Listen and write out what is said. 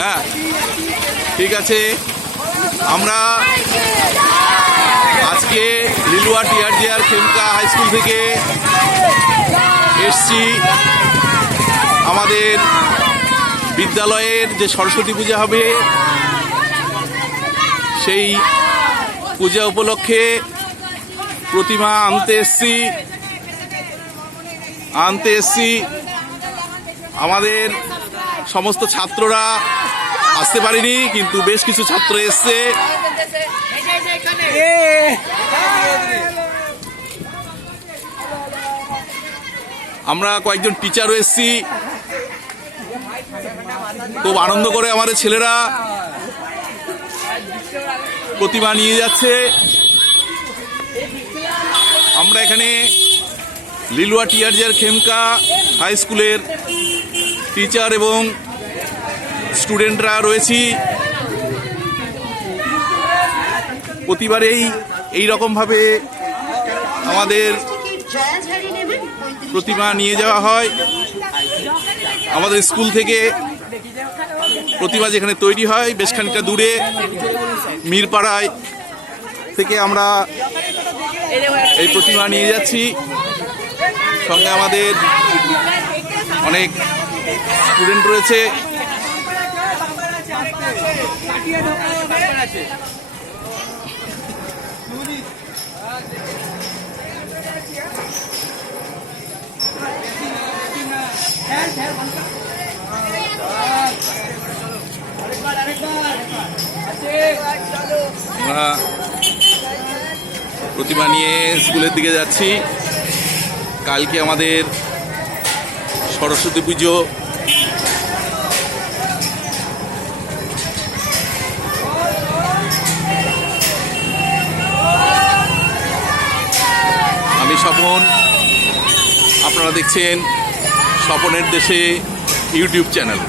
হ্যাঁ ঠিক আছে। আমরা আজকে Liluah TRGR Khemka high school থেকে এসছি। আমাদের বিদ্যালয়ের যে সরস্বতী পূজা হবে, সেই পূজা উপলক্ষে প্রতিমা আনতে এসছি। আনতে এসছি। আমাদের সমস্ত ছাত্ররা আসতে পারেনি কিন্তু বেশ কিছু ছাত্র এসছে। আমরা কয়েকজন টিচারও এসছি। খুব আনন্দ করে আমাদের ছেলেরা প্রতিমা নিয়ে যাচ্ছে। আমরা এখানে লিলুয়া টিআরজিআর খেমকা হাই স্কুলের টিচার এবং স্টুডেন্টরা রয়েছি। প্রতিবারেই এই রকমভাবে আমাদের প্রতিমা নিয়ে যাওয়া হয়। আমাদের স্কুল থেকে প্রতিমা যেখানে তৈরি হয়, বেশ খানিকটা দূরে, মিরপাড়ায় থেকে আমরা এই প্রতিমা নিয়ে যাচ্ছি। সঙ্গে আমাদের অনেক স্টুডেন্ট রয়েছে। প্রতিমা নিয়ে স্কুলের দিকে যাচ্ছি। কালকে আমাদের সরস্বতী পুজো। আমি স্বপন আপনারা দেখছেন স্বপনের দেশে ইউটিউব চ্যানেল।